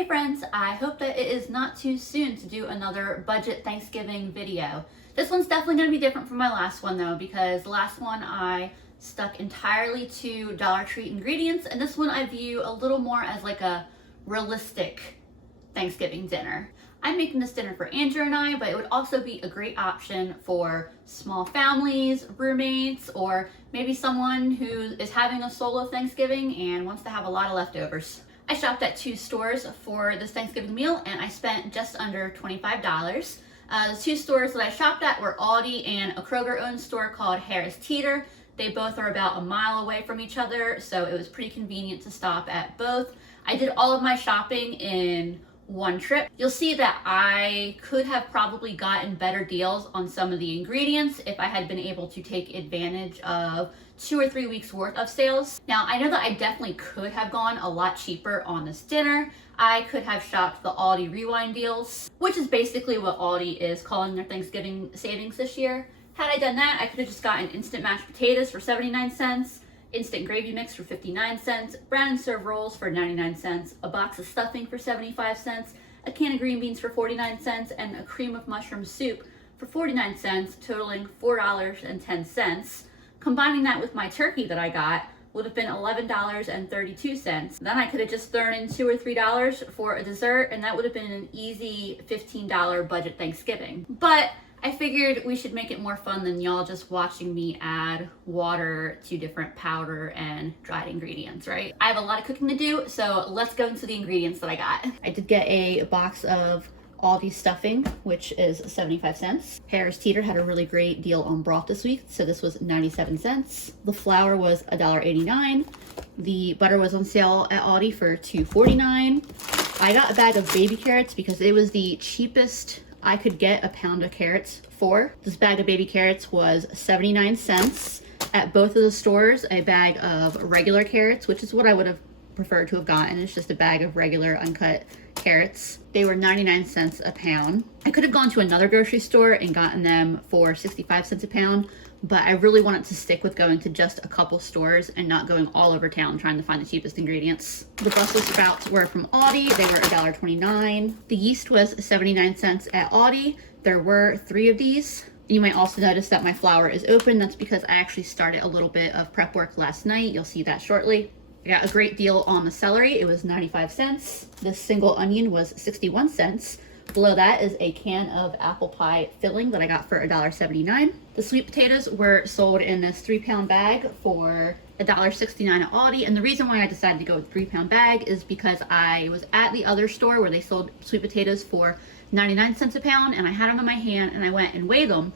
Hey friends, I hope that it is not too soon to do another budget Thanksgiving video. This one's definitely going to be different from my last one though, because the last one I stuck entirely to Dollar Tree ingredients, and this one I view a little more as like a realistic Thanksgiving dinner. I'm making this dinner for Andrew and I, but it would also be a great option for small families, roommates, or maybe someone who is having a solo Thanksgiving and wants to have a lot of leftovers. I shopped at 2 stores for this Thanksgiving meal and I spent just under $25. The 2 stores that I shopped at were Aldi and a Kroger-owned store called Harris Teeter. They both are about a mile away from each other, so it was pretty convenient to stop at both. I did all of my shopping in one trip. You'll see that I could have probably gotten better deals on some of the ingredients if I had been able to take advantage of 2 or 3 weeks worth of sales. Now, I know that I definitely could have gone a lot cheaper on this dinner. I could have shopped the Aldi Rewind deals, which is basically what Aldi is calling their Thanksgiving savings this year. Had I done that, I could have just gotten instant mashed potatoes for 79 cents, instant gravy mix for 59 cents, brown and serve rolls for 99 cents, a box of stuffing for 75 cents, a can of green beans for 49 cents, and a cream of mushroom soup for 49 cents, totaling $4.10. Combining that with my turkey that I got would have been $11.32. Then I could have just thrown in $2 or $3 for a dessert, and that would have been an easy $15 budget Thanksgiving. But I figured we should make it more fun than y'all just watching me add water to different powder and dried ingredients, right? I have a lot of cooking to do, so let's go into the ingredients that I got. I did get a box of Aldi stuffing, which is 75 cents. Harris Teeter had a really great deal on broth this week, so this was 97 cents. The flour was $1.89. The butter was on sale at Aldi for $2.49. I got a bag of baby carrots because it was the cheapest I could get a pound of carrots for. This bag of baby carrots was 79 cents. At both of the stores, a bag of regular carrots, which is what I would have preferred to have gotten. It's just a bag of regular uncut carrots. They were 99 cents a pound. I could have gone to another grocery store and gotten them for 65 cents a pound, but I really wanted to stick with going to just a couple stores and not going all over town trying to find the cheapest ingredients. The Brussels sprouts were from Aldi. They were $1.29. The yeast was 79 cents at Aldi. There were 3 of these. You might also notice that my flour is open. That's because I actually started a little bit of prep work last night. You'll see that shortly. I got a great deal on the celery. It was 95 cents. This single onion was 61 cents. Below that is a can of apple pie filling that I got for $1.79. The sweet potatoes were sold in this 3-pound bag for $1.69 at Aldi. And the reason why I decided to go with 3-pound bag is because I was at the other store where they sold sweet potatoes for 99 cents a pound, and I had them in my hand and I went and weighed them.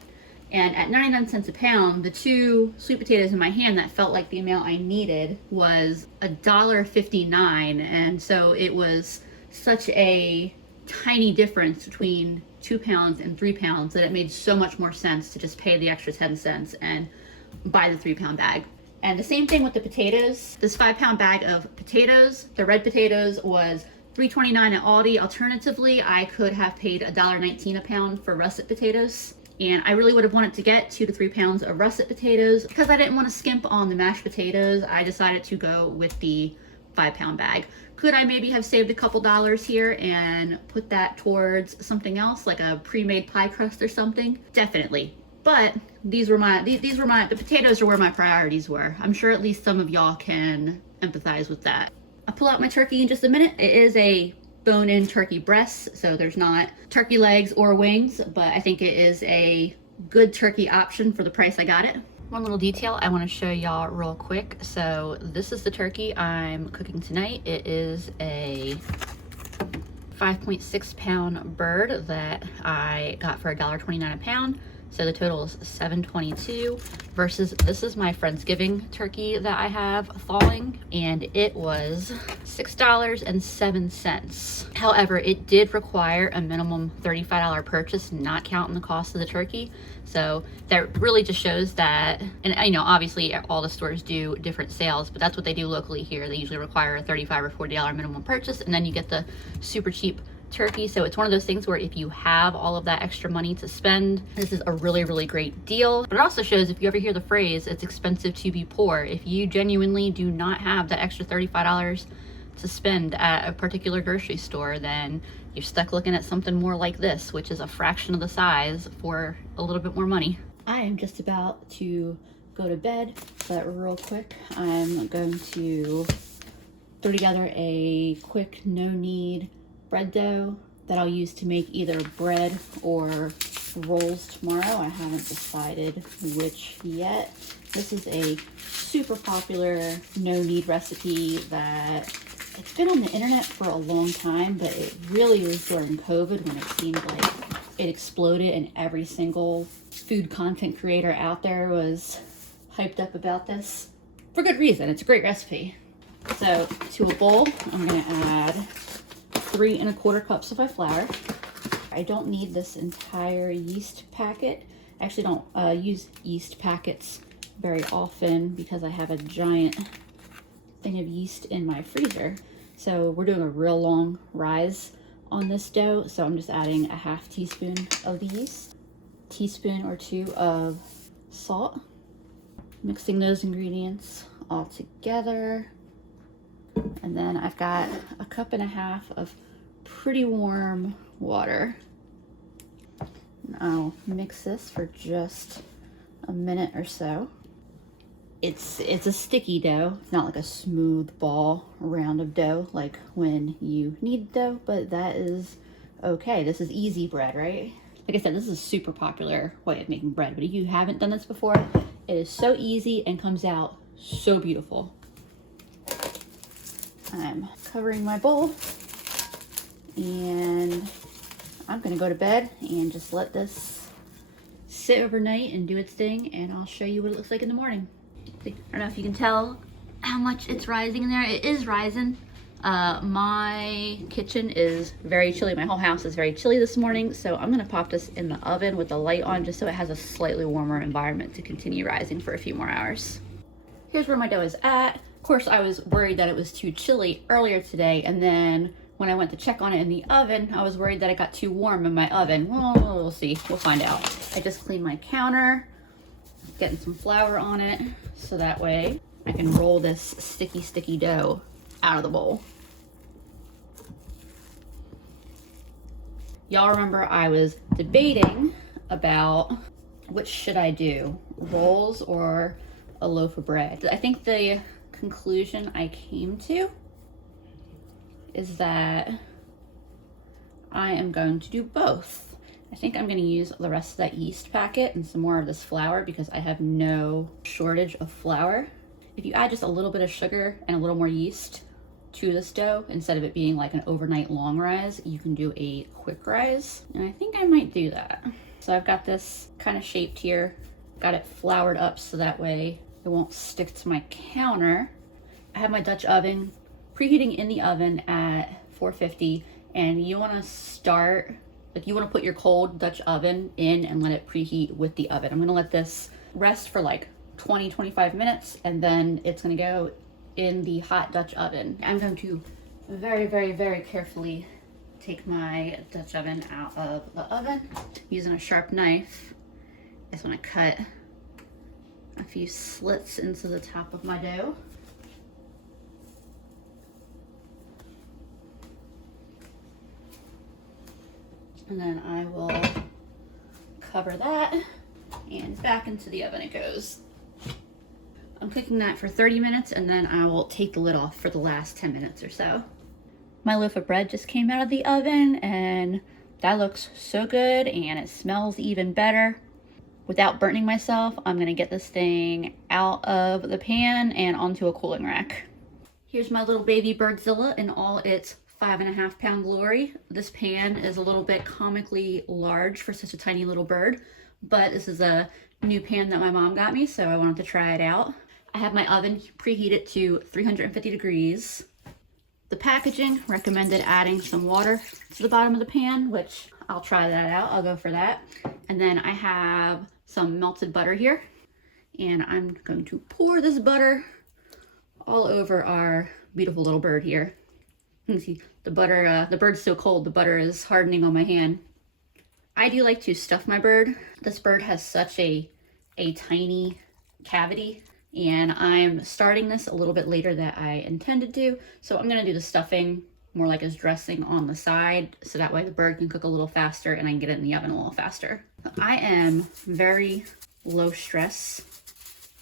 And at 99 cents a pound, the 2 sweet potatoes in my hand that felt like the amount I needed was $1.59. And so it was such a tiny difference between 2 pounds and 3 pounds that it made so much more sense to just pay the extra 10 cents and buy the 3-pound bag. And the same thing with the potatoes. This 5-pound bag of potatoes, the red potatoes, was $3.29 at Aldi. Alternatively, I could have paid $1.19 a pound for russet potatoes. And I really would have wanted to get 2 to 3 pounds of russet potatoes. Because I didn't want to skimp on the mashed potatoes, I decided to go with the 5-pound bag. Could I maybe have saved a couple dollars here and put that towards something else, like a pre-made pie crust or something? Definitely. But the potatoes are where my priorities were. I'm sure at least some of y'all can empathize with that. I'll pull out my turkey in just a minute. It is a bone-in turkey breast, so there's not turkey legs or wings, but I think it is a good turkey option for the price I got it. One little detail I want to show y'all real quick. So this is the turkey I'm cooking tonight. It is a 5.6 pound bird that I got for $1.29 a pound. So the total is $7.22 versus this is my Friendsgiving turkey that I have thawing, and it was $6.07. However, it did require a minimum $35 purchase, not counting the cost of the turkey. So that really just shows that, and you know, obviously all the stores do different sales, but that's what they do locally here. They usually require a $35 or $40 minimum purchase, and then you get the super cheap turkey. So it's one of those things where if you have all of that extra money to spend, this is a really, really great deal. But it also shows, if you ever hear the phrase, it's expensive to be poor. If you genuinely do not have that extra $35 to spend at a particular grocery store, then you're stuck looking at something more like this, which is a fraction of the size for a little bit more money. I am just about to go to bed, but real quick, I'm going to throw together a quick no-knead bread dough that I'll use to make either bread or rolls tomorrow. I haven't decided which yet. This is a super popular no-knead recipe that it's been on the internet for a long time, but it really was during COVID when it seemed like it exploded and every single food content creator out there was hyped up about this. For good reason, it's a great recipe. So to a bowl, I'm gonna add 3 1/4 cups of my flour. I don't need this entire yeast packet. I actually don't use yeast packets very often because I have a giant thing of yeast in my freezer. So we're doing a real long rise on this dough, so I'm just adding a 1/2 teaspoon of the yeast, teaspoon or 2 of salt, mixing those ingredients all together. And then I've got a 1.5 cups of pretty warm water. And I'll mix this for just a minute or so. It's a sticky dough, not like a smooth ball round of dough like when you knead dough, but that is okay. This is easy bread, right? Like I said, this is a super popular way of making bread, but if you haven't done this before, it is so easy and comes out so beautiful. I'm covering my bowl and I'm gonna go to bed and just let this sit overnight and do its thing, and I'll show you what it looks like in the morning. I don't know if you can tell how much it's rising in there. It is rising. My kitchen is very chilly. My whole house is very chilly this morning, so I'm gonna pop this in the oven with the light on just so it has a slightly warmer environment to continue rising for a few more hours. Here's where my dough is at. Of course, I was worried that it was too chilly earlier today, and then when I went to check on it in the oven, I was worried that it got too warm in my oven. Well, we'll see. We'll find out. I just cleaned my counter, getting some flour on it, so that way I can roll this sticky dough out of the bowl. Y'all remember I was debating about which should I do, rolls or a loaf of bread. I think the conclusion I came to is that I am going to do both. I think I'm going to use the rest of that yeast packet and some more of this flour because I have no shortage of flour. If you add just a little bit of sugar and a little more yeast to this dough, instead of it being like an overnight long rise, you can do a quick rise. And I think I might do that. So I've got this kind of shaped here, got it floured up so that way it won't stick to my counter. I have my Dutch oven preheating in the oven at 450, and you want to start, like you want to put your cold Dutch oven in and let it preheat with the oven. I'm going to let this rest for like 20-25 minutes, and then it's going to go in the hot Dutch oven. I'm going to very carefully take my Dutch oven out of the oven using a sharp knife. I just want to cut a few slits into the top of my dough. And then I will cover that, and back into the oven it goes. I'm cooking that for 30 minutes, and then I will take the lid off for the last 10 minutes or so. My loaf of bread just came out of the oven, and that looks so good, and it smells even better. Without burning myself, I'm gonna get this thing out of the pan and onto a cooling rack. Here's my little baby Birdzilla in all its 5.5 pound glory. This pan is a little bit comically large for such a tiny little bird, but this is a new pan that my mom got me, so I wanted to try it out. I have my oven preheated to 350 degrees. The packaging recommended adding some water to the bottom of the pan, which I'll try that out. I'll go for that. And then I have some melted butter here, and I'm going to pour this butter all over our beautiful little bird here. You can see the butter, the bird's so cold, the butter is hardening on my hand. I do like to stuff my bird. This bird has such a tiny cavity and I'm starting this a little bit later than I intended to. So I'm gonna do the stuffing more like as dressing on the side, so that way the bird can cook a little faster and I can get it in the oven a little faster. I am very low stress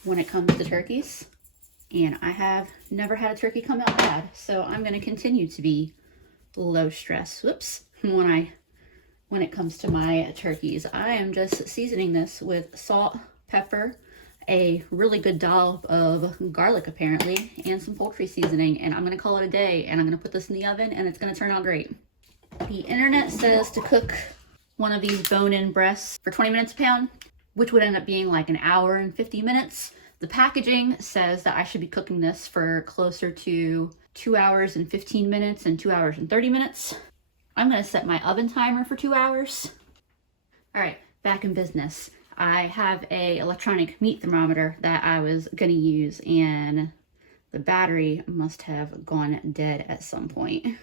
when it comes to turkeys, and I have never had a turkey come out bad. So I'm gonna continue to be low stress, when it comes to my turkeys. I am just seasoning this with salt, pepper, a really good dollop of garlic apparently, and some poultry seasoning, and I'm gonna call it a day, and I'm gonna put this in the oven and it's gonna turn out great. The internet says to cook one of these bone-in breasts for 20 minutes a pound, which would end up being like an hour and 50 minutes. The packaging says that I should be cooking this for closer to 2 hours and 15 minutes and 2 hours and 30 minutes. I'm gonna set my oven timer for 2 hours. All right, back in business. I have a electronic meat thermometer that I was gonna use, and the battery must have gone dead at some point.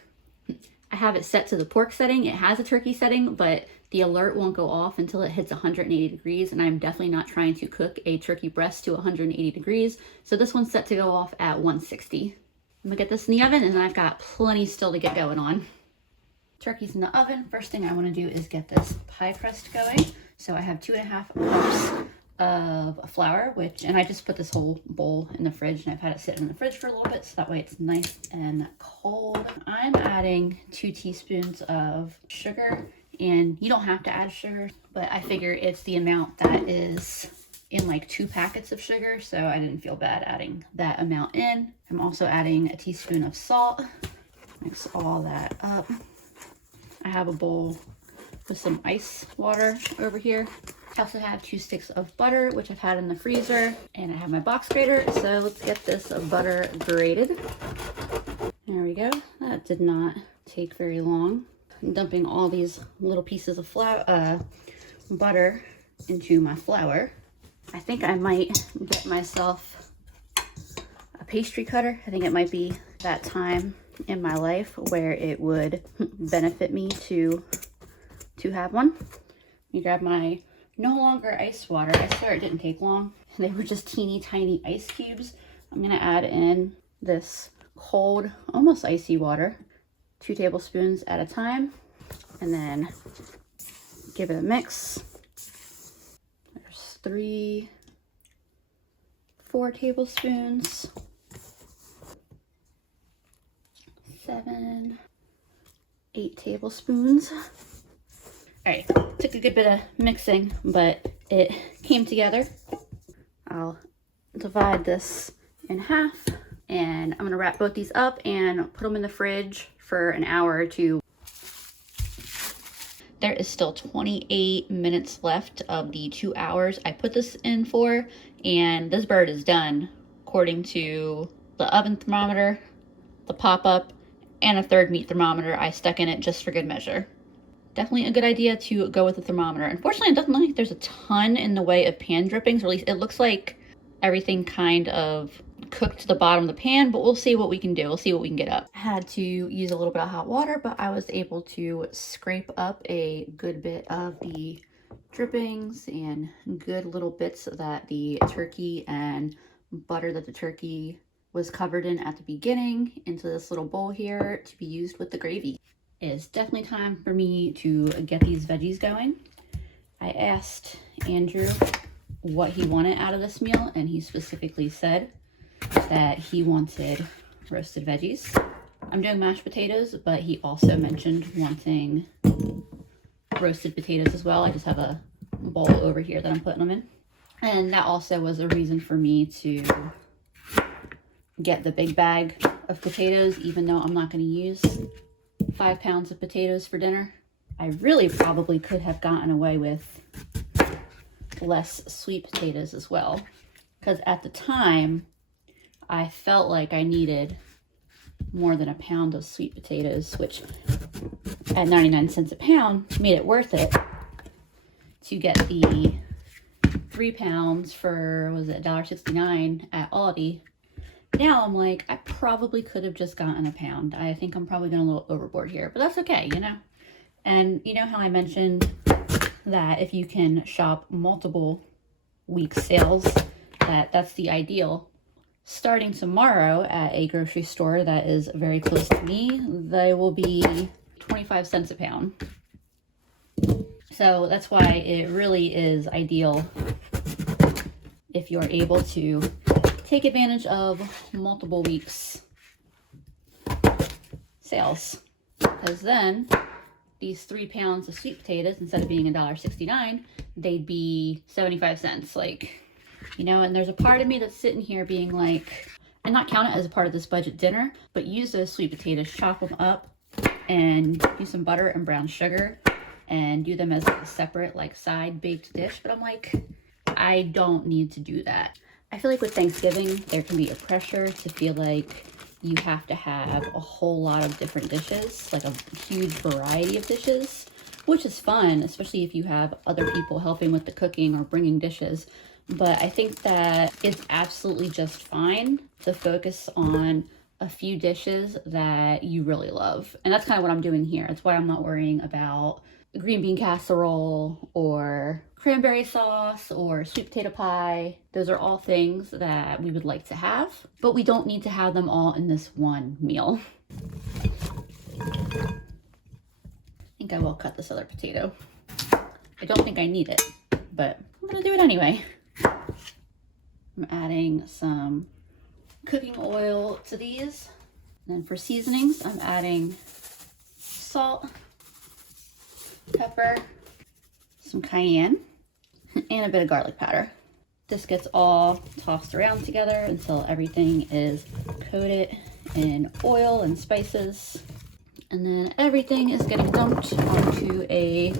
I have it set to the pork setting. It has a turkey setting, but the alert won't go off until it hits 180 degrees, and I'm definitely not trying to cook a turkey breast to 180 degrees. So this one's set to go off at 160. I'm gonna get this in the oven, and then I've got plenty still to get going on. Turkey's in the oven. First thing I want to do is get this pie crust going. So I have 2.5 cups of flour, and I just put this whole bowl in the fridge, and I've had it sit in the fridge for a little bit so that way it's nice and cold. I'm adding 2 teaspoons of sugar, and you don't have to add sugar, but I figure it's the amount that is in like 2 packets of sugar, so I didn't feel bad adding that amount in. I'm also adding a teaspoon of salt. Mix all that up. I have a bowl with some ice water over here. I also have 2 sticks of butter, which I've had in the freezer, and I have my box grater. So let's get this butter grated. There we go. That did not take very long. I'm dumping all these little pieces of butter into my flour. I think I might get myself a pastry cutter. I think it might be that time in my life where it would benefit me to have one. You grab my no longer ice water. I swear it didn't take long. They were just teeny tiny ice cubes. I'm gonna add in this cold, almost icy water, 2 tablespoons at a time, and then give it a mix. There's 4 tablespoons. 7, 8 tablespoons. All right, took a good bit of mixing, but it came together. I'll divide this in half, and I'm gonna wrap both these up and put them in the fridge for an hour or 2. There is still 28 minutes left of the 2 hours I put this in for, and this bird is done according to the oven thermometer, the pop-up, and a 3rd meat thermometer I stuck in it just for good measure. Definitely a good idea to go with the thermometer. Unfortunately, it doesn't look like there's a ton in the way of pan drippings, or at least it looks like everything kind of cooked to the bottom of the pan, but we'll see what we can do. We'll see what we can get up. I had to use a little bit of hot water, but I was able to scrape up a good bit of the drippings and good little bits that the turkey and butter that the turkey was covered in at the beginning into this little bowl here to be used with the gravy. It's definitely time for me to get these veggies going. I asked Andrew what he wanted out of this meal, and he specifically said that he wanted roasted veggies. I'm doing mashed potatoes, but he also mentioned wanting roasted potatoes as well. I just have a bowl over here that I'm putting them in. And that also was a reason for me to get the big bag of potatoes, even though I'm not going to use 5 pounds of potatoes for dinner. I really probably could have gotten away with less sweet potatoes as well, because at the time I felt like I needed more than a pound of sweet potatoes, which at 99 cents a pound made it worth it to get the 3 pounds for, was it $1.69 at Aldi. Now I'm like, I probably could have just gotten a pound. I think I'm probably going a little overboard here, but that's okay, you know? And you know how I mentioned that if you can shop multiple weeks' sales, that that's the ideal. Starting tomorrow at a grocery store that is very close to me, they will be 25 cents a pound. So that's why it really is ideal if you're able to take advantage of multiple weeks sales. Because then these 3 pounds of sweet potatoes, instead of being $1.69, they'd be 75 cents. Like, you know, and there's a part of me that's sitting here being like, and not count it as a part of this budget dinner, but use those sweet potatoes, chop them up, and use some butter and brown sugar, and do them as like a separate, like, side baked dish. But I'm like, I don't need to do that. I feel like with Thanksgiving, there can be a pressure to feel like you have to have a whole lot of different dishes, like a huge variety of dishes, which is fun, especially if you have other people helping with the cooking or bringing dishes. But I think that it's absolutely just fine to focus on a few dishes that you really love. And that's kind of what I'm doing here. That's why I'm not worrying about green bean casserole or cranberry sauce or sweet potato pie. Those are all things that we would like to have, but we don't need to have them all in this one meal. I think I will cut this other potato. I don't think I need it, but I'm gonna do it anyway. I'm adding some cooking oil to these. And then for seasonings, I'm adding salt, pepper, some cayenne, and a bit of garlic powder. This gets all tossed around together until everything is coated in oil and spices. And then everything is getting dumped onto a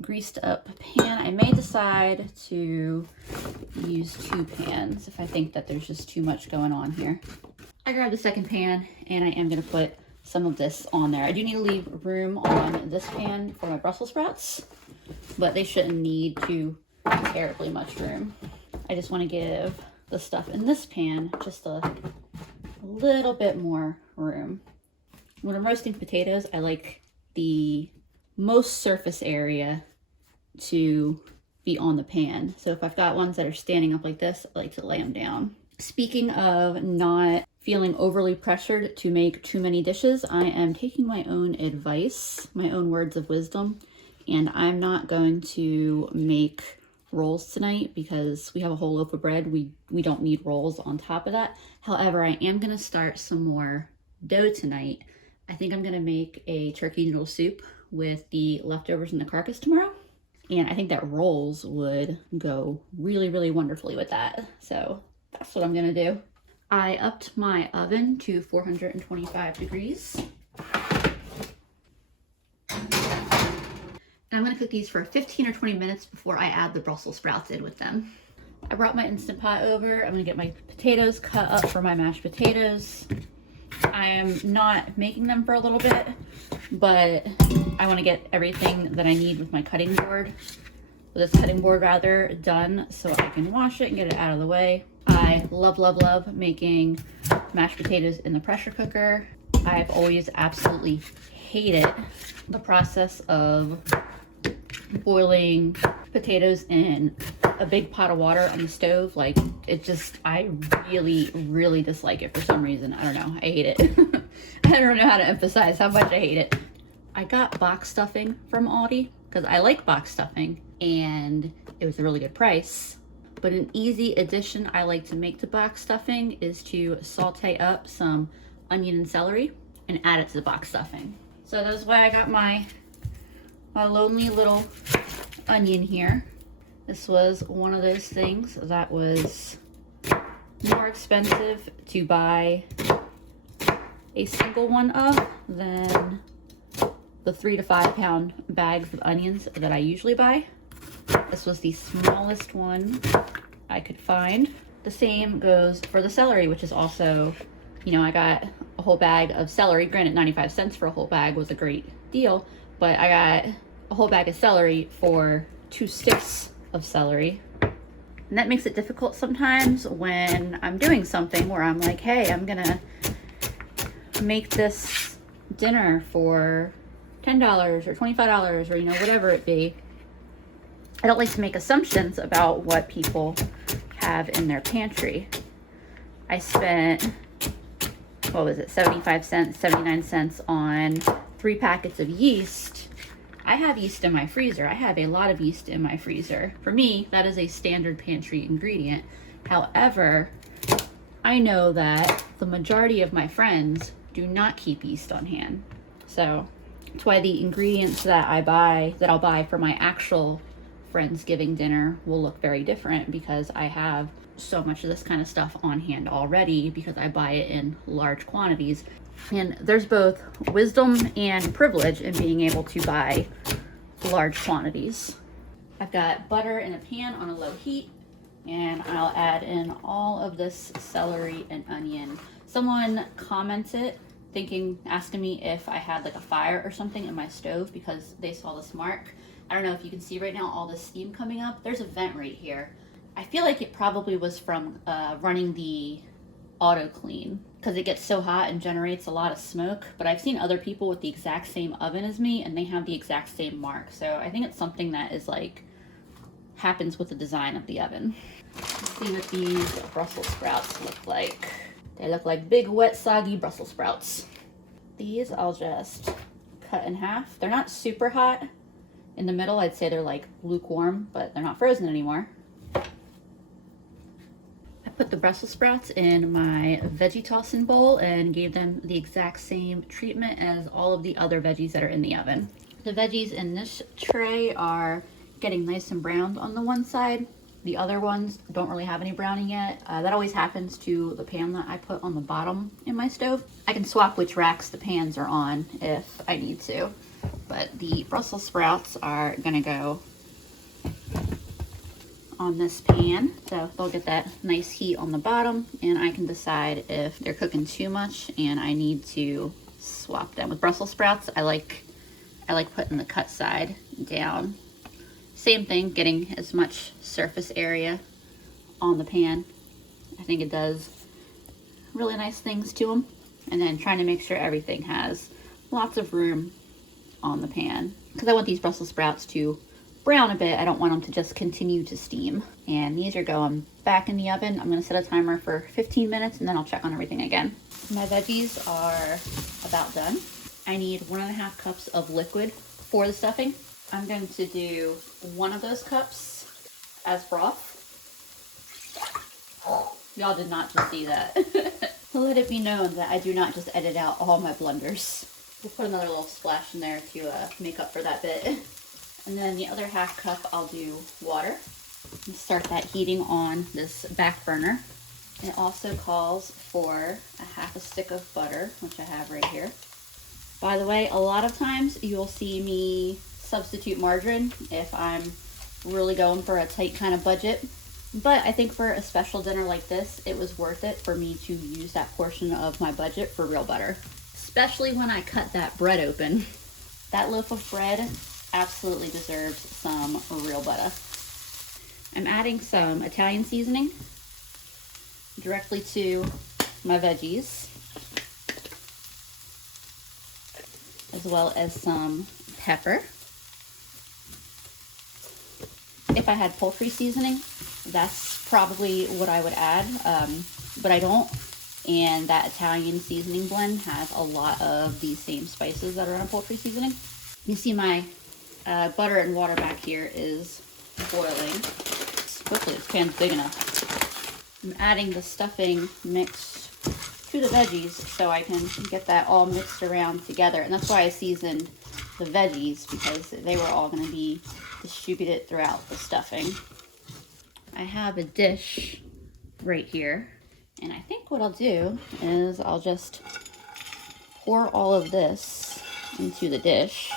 greased up pan. I may decide to use 2 pans if I think that there's just too much going on here. I grabbed the second pan and I am gonna put some of this on there. I do need to leave room on this pan for my Brussels sprouts, but they shouldn't need too terribly much room. I just want to give the stuff in this pan just a little bit more room. When I'm roasting potatoes, I like the most surface area to be on the pan. So if I've got ones that are standing up like this, I like to lay them down. Speaking of not feeling overly pressured to make too many dishes, I am taking my own advice, my own words of wisdom, and I'm not going to make rolls tonight because we have a whole loaf of bread. We don't need rolls on top of that. However, I am going to start some more dough tonight. I think I'm going to make a turkey noodle soup with the leftovers in the carcass tomorrow. And I think that rolls would go really, really wonderfully with that. So that's what I'm going to do. I upped my oven to 425 degrees. And I'm going to cook these for 15 or 20 minutes before I add the Brussels sprouts in with them. I brought my Instant Pot over. I'm going to get my potatoes cut up for my mashed potatoes. I am not making them for a little bit, but I want to get everything that I need with my cutting board, with this cutting board rather, done so I can wash it and get it out of the way. I love, love, love making mashed potatoes in the pressure cooker. I've always absolutely hated the process of boiling potatoes in a big pot of water on the stove. Like, it just, I really, really dislike it for some reason. I don't know. I hate it. I don't know how to emphasize how much I hate it. I got box stuffing from Aldi because I like box stuffing and it was a really good price. But an easy addition I like to make to box stuffing is to saute up some onion and celery and add it to the box stuffing. So that's why I got my lonely little onion here. This was one of those things that was more expensive to buy a single one of than the 3 to 5 pound bags of onions that I usually buy. This was the smallest one I could find. The same goes for the celery, which is also, you know, I got a whole bag of celery. Granted, 95 cents for a whole bag was a great deal, but I got a whole bag of celery for 2 sticks of celery. And that makes it difficult sometimes when I'm doing something where I'm like, hey, I'm gonna make this dinner for $10 or $25 or, you know, whatever it be. I don't like to make assumptions about what people have in their pantry. I spent, what was it, 75 cents, 79 cents on 3 packets of yeast. I have yeast in my freezer. I have a lot of yeast in my freezer. For me, that is a standard pantry ingredient. However, I know that the majority of my friends do not keep yeast on hand. So that's why the ingredients that I'll buy for my actual Friendsgiving dinner will look very different, because I have so much of this kind of stuff on hand already because I buy it in large quantities. And there's both wisdom and privilege in being able to buy large quantities. I've got butter in a pan on a low heat, and I'll add in all of this celery and onion. Someone commented asking me if I had like a fire or something in my stove because they saw this mark. I don't know if you can see right now all the steam coming up. There's a vent right here. I feel like it probably was from running the auto clean, because it gets so hot and generates a lot of smoke. But I've seen other people with the exact same oven as me and they have the exact same mark. So I think it's something that is like happens with the design of the oven. Let's see what these Brussels sprouts look like. They look like big, wet, soggy Brussels sprouts. These I'll just cut in half. They're not super hot. In the middle, I'd say they're like lukewarm, but they're not frozen anymore. I put the Brussels sprouts in my veggie tossing bowl and gave them the exact same treatment as all of the other veggies that are in the oven. The veggies in this tray are getting nice and browned on the one side. The other ones don't really have any browning yet. That always happens to the pan that I put on the bottom in my stove. I can swap which racks the pans are on if I need to. But the Brussels sprouts are gonna go on this pan. So they'll get that nice heat on the bottom, and I can decide if they're cooking too much and I need to swap them. With Brussels sprouts, I like putting the cut side down. Same thing, getting as much surface area on the pan. I think it does really nice things to them. And then trying to make sure everything has lots of room on the pan, because I want these Brussels sprouts to brown a bit. I don't want them to just continue to steam. And these are going back in the oven. I'm gonna set a timer for 15 minutes and then I'll check on everything again. My veggies are about done. I need 1.5 cups of liquid for the stuffing. I'm going to do 1 of those cups as broth. Y'all did not just see that. Let it be known that I do not just edit out all my blunders. We'll put another little splash in there to make up for that bit. And then the other 1/2 cup I'll do water. And start that heating on this back burner. It also calls for 1/2 stick of butter, which I have right here. By the way, a lot of times you'll see me substitute margarine if I'm really going for a tight kind of budget. But I think for a special dinner like this, it was worth it for me to use that portion of my budget for real butter. Especially when I cut that bread open. That loaf of bread absolutely deserves some real butter. I'm adding some Italian seasoning directly to my veggies, as well as some pepper. If I had poultry seasoning, that's probably what I would add, but I don't. And that Italian seasoning blend has a lot of these same spices that are in a poultry seasoning. You see my butter and water back here is boiling. Hopefully this pan's big enough. I'm adding the stuffing mixed to the veggies so I can get that all mixed around together. And that's why I seasoned the veggies, because they were all going to be distributed throughout the stuffing. I have a dish right here, and I think what I'll do is I'll just pour all of this into the dish.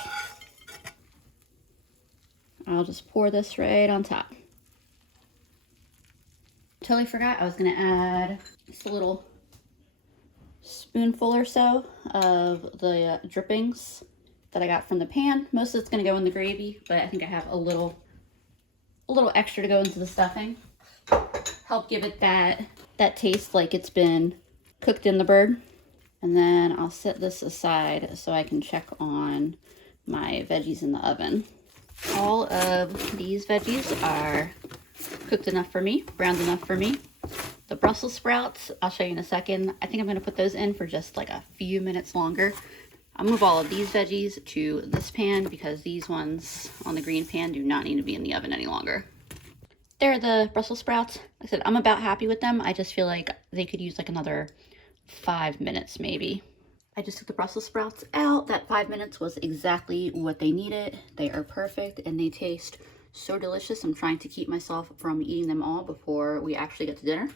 I'll just pour this right on top. Totally forgot I was gonna add just a little spoonful or so of the drippings that I got from the pan. Most of it's gonna go in the gravy, but I think I have a little extra to go into the stuffing. Help give it that taste like it's been cooked in the bird. And then I'll set this aside so I can check on my veggies in the oven. All of these veggies are cooked enough for me, browned enough for me. The Brussels sprouts, I'll show you in a second. I think I'm gonna put those in for just like a few minutes longer. I'll move all of these veggies to this pan because these ones on the green pan do not need to be in the oven any longer. There are the Brussels sprouts. Like I said, I'm about happy with them. I just feel like they could use like another 5 minutes maybe. I just took the Brussels sprouts out. That 5 minutes was exactly what they needed. They are perfect and they taste so delicious. I'm trying to keep myself from eating them all before we actually get to dinner.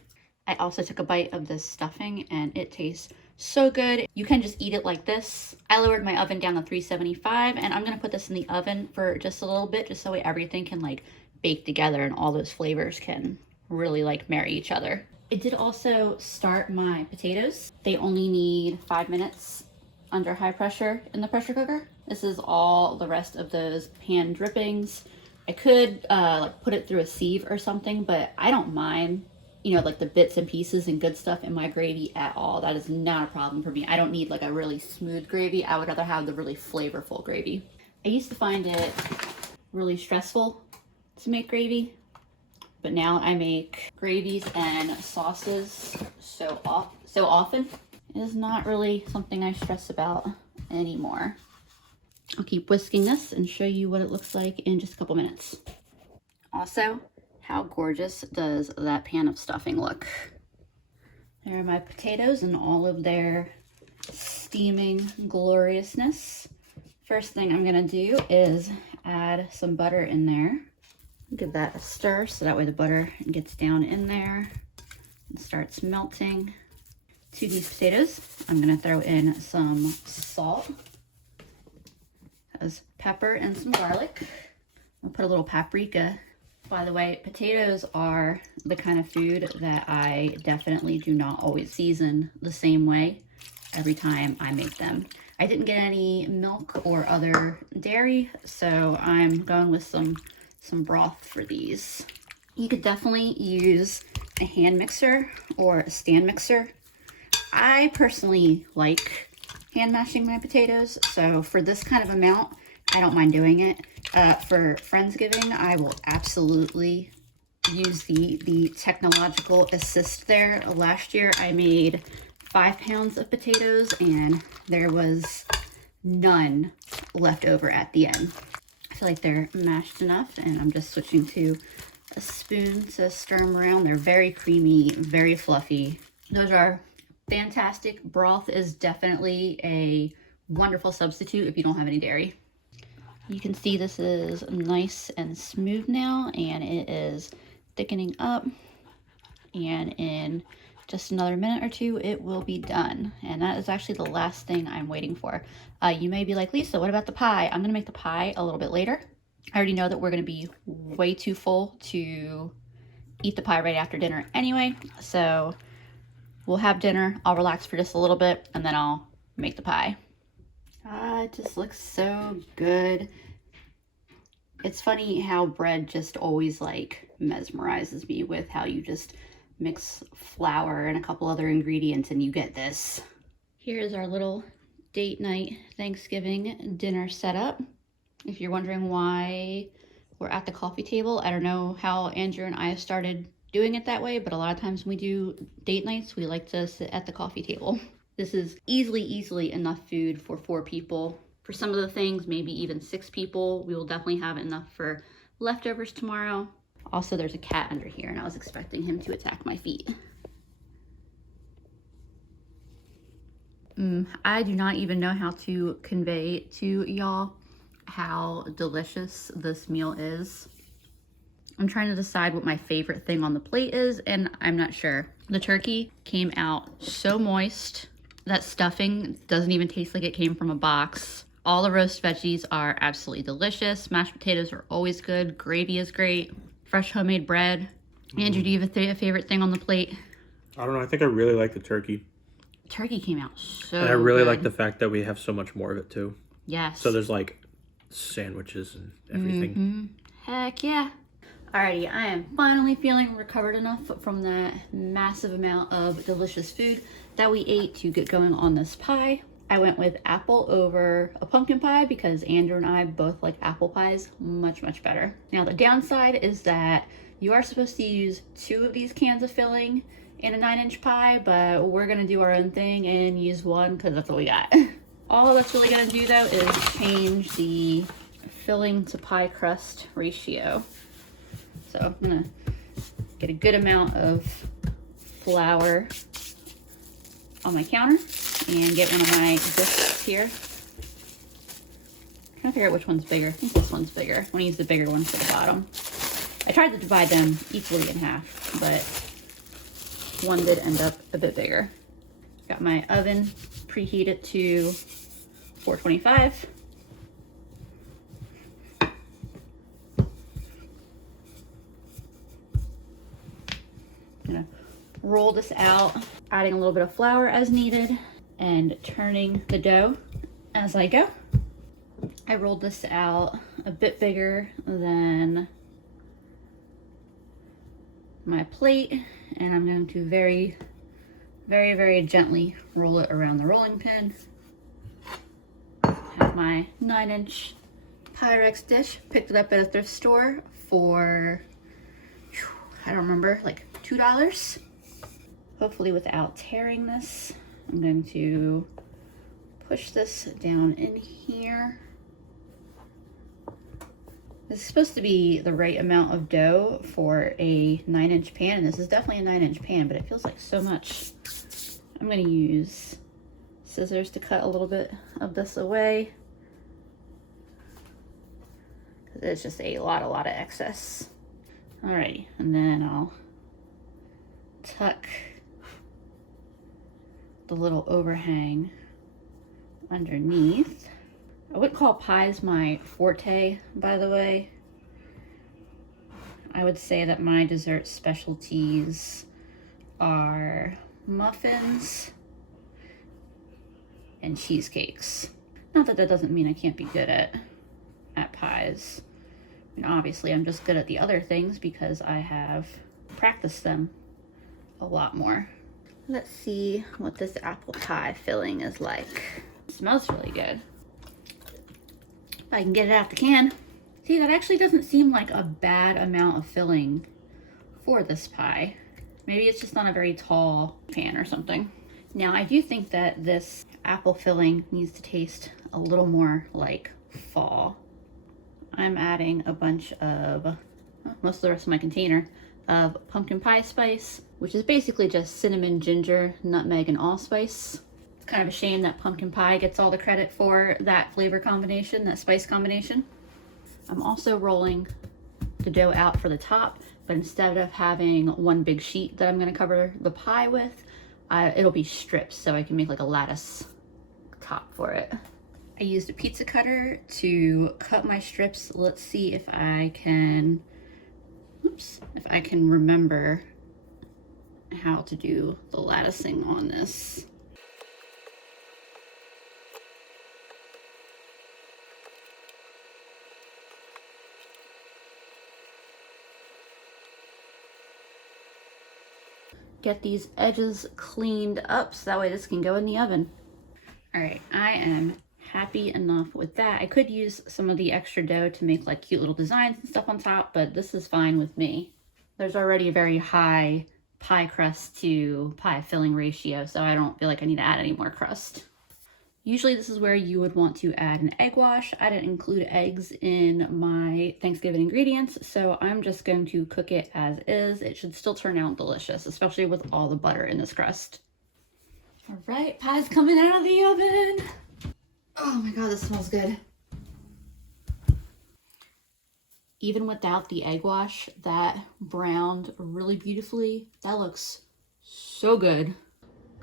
I also took a bite of this stuffing and it tastes so good. You can just eat it like this. I lowered my oven down to 375 and I'm gonna put this in the oven for just a little bit just so everything can like bake together and all those flavors can really like marry each other. It did also start my potatoes. They only need 5 minutes under high pressure in the pressure cooker. This is all the rest of those pan drippings. I could like put it through a sieve or something, but I don't mind, you know, like the bits and pieces and good stuff in my gravy at all. That is not a problem for me. I don't need like a really smooth gravy. I would rather have the really flavorful gravy. I used to find it really stressful to make gravy, but now I make gravies and sauces so often. It is not really something I stress about anymore. I'll keep whisking this and show you what it looks like in just a couple minutes. Also, how gorgeous does that pan of stuffing look? There are my potatoes in all of their steaming gloriousness. First thing I'm gonna do is add some butter in there. Give that a stir so that way the butter gets down in there and starts melting. To these potatoes, I'm gonna throw in some salt, as pepper and some garlic. I'll put a little paprika. By the way, potatoes are the kind of food that I definitely do not always season the same way every time I make them. I didn't get any milk or other dairy, so I'm going with some broth for these. You could definitely use a hand mixer or a stand mixer. I personally like hand mashing my potatoes, so for this kind of amount, I don't mind doing it. For Friendsgiving, I will absolutely use the technological assist there. Last year, I made 5 pounds of potatoes, and there was none left over at the end. I feel like they're mashed enough, and I'm just switching to a spoon to stir them around. They're very creamy, very fluffy. Those are fantastic. Broth is definitely a wonderful substitute if you don't have any dairy. You can see this is nice and smooth now, and it is thickening up, and in just another minute or two it will be done. And that is actually the last thing I'm waiting for. You may be like, Lisa, what about the pie? I'm gonna make the pie a little bit later. I already know that we're gonna be way too full to eat the pie right after dinner anyway, so we'll have dinner, I'll relax for just a little bit, and then I'll make the pie. It just looks so good. It's funny how bread just always like mesmerizes me with how you just mix flour and a couple other ingredients and you get this. Here's our little date night Thanksgiving dinner setup. If you're wondering why we're at the coffee table, I don't know how Andrew and I started doing it that way, but a lot of times when we do date nights, we like to sit at the coffee table. This is easily enough food for 4 people. For some of the things, maybe even 6 people. We will definitely have enough for leftovers tomorrow. Also, there's a cat under here, and I was expecting him to attack my feet. I do not even know how to convey to y'all how delicious this meal is. I'm trying to decide what my favorite thing on the plate is, and I'm not sure. The turkey came out so moist. That stuffing doesn't even taste like it came from a box. All the roast veggies are absolutely delicious. Mashed potatoes are always good. Gravy is great. Fresh homemade bread. Andrew, do you have a favorite thing on the plate? I don't know. I think I really like the turkey. Turkey came out so And I really good. like the fact that we have so much more of it too. Yes. So there's like sandwiches and everything. Heck yeah. Alrighty, I am finally feeling recovered enough from that massive amount of delicious food that we ate to get going on this pie. I went with apple over a pumpkin pie because Andrew and I both like apple pies much, much better. Now the downside is that you are supposed to use 2 of these cans of filling in a 9-inch pie, but we're gonna do our own thing and use 1 because that's what we got. All that's really gonna do though is change the filling to pie crust ratio. So I'm gonna get a good amount of flour on my counter and get one of my discs here. I'm trying to figure out which one's bigger. I think this one's bigger. I want to use the bigger one for the bottom. I tried to divide them equally in half, but one did end up a bit bigger. Got my oven preheated to 425. I'm gonna roll this out, adding a little bit of flour as needed and turning the dough as I go. I rolled this out a bit bigger than my plate, and I'm going to very, very gently roll it around the rolling pin. Have my 9-inch Pyrex dish. Picked it up at a thrift store for, I don't remember, like $2. Hopefully without tearing this. I'm going to push this down in here. This is supposed to be the right amount of dough for a 9-inch pan, and this is definitely a 9-inch pan, but it feels like so much. I'm going to use scissors to cut a little bit of this away. It's just a lot of excess. Alrighty, and then I'll tuck the little overhang underneath. I wouldn't call pies my forte, by the way. I would say that my dessert specialties are muffins and cheesecakes. Not that that doesn't mean I can't be good at pies. I mean, obviously I'm just good at the other things because I have practiced them a lot more. Let's see what this apple pie filling is like. It smells really good. If I can get it out the can. See, that actually doesn't seem like a bad amount of filling for this pie. Maybe it's just on a very tall pan or something. Now, I do think that this apple filling needs to taste a little more like fall. I'm adding a bunch of, most of the rest of my container, of pumpkin pie spice, which is basically just cinnamon, ginger, nutmeg, and allspice. It's kind of a shame that pumpkin pie gets all the credit for that flavor combination, that spice combination. I'm also rolling the dough out for the top, but instead of having one big sheet that I'm going to cover the pie with, it'll be strips, so I can make like a lattice top for it. I used a pizza cutter to cut my strips. Let's see if I can, if I can remember how to do the latticing on this. Get these edges cleaned up so that way this can go in the oven. All right, I am happy enough with that. I could use some of the extra dough to make like cute little designs and stuff on top, but this is fine with me. There's already a very high pie crust to pie filling ratio, so I don't feel like I need to add any more crust. Usually this is where you would want to add an egg wash. I didn't include eggs in my Thanksgiving ingredients, so I'm just going to cook it as is. It should still turn out delicious, especially with all the butter in this crust. All right, pie's coming out of the oven. Oh my God, this smells good. Even without the egg wash, that browned really beautifully. That looks so good.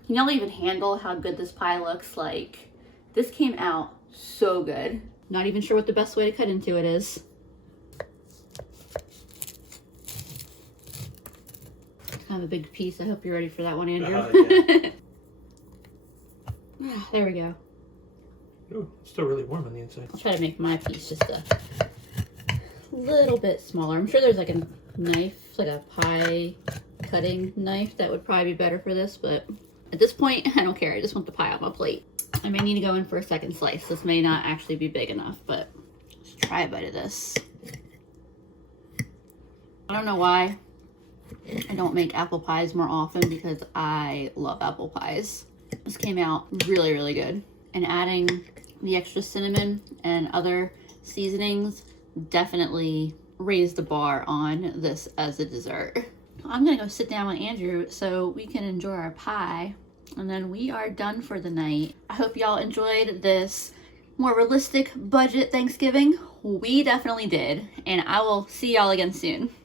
Can y'all even handle how good this pie looks? Like, this came out so good. Not even sure what the best way to cut into it is. Kind of a big piece. I hope you're ready for that one, Andrew. Yeah. There we go. Oh, it's still really warm on the inside. I'll try to make my piece just a little bit smaller. I'm sure there's like a knife, like a pie cutting knife that would probably be better for this, but at this point, I don't care. I just want the pie on my plate. I may need to go in for a second slice. This may not actually be big enough, but let's try a bite of this. I don't know why I don't make apple pies more often, because I love apple pies. This came out really, really good. And adding the extra cinnamon and other seasonings definitely raised the bar on this as a dessert. I'm gonna go sit down with Andrew so we can enjoy our pie, and then we are done for the night. I hope y'all enjoyed this more realistic budget Thanksgiving. We definitely did, and I will see y'all again soon.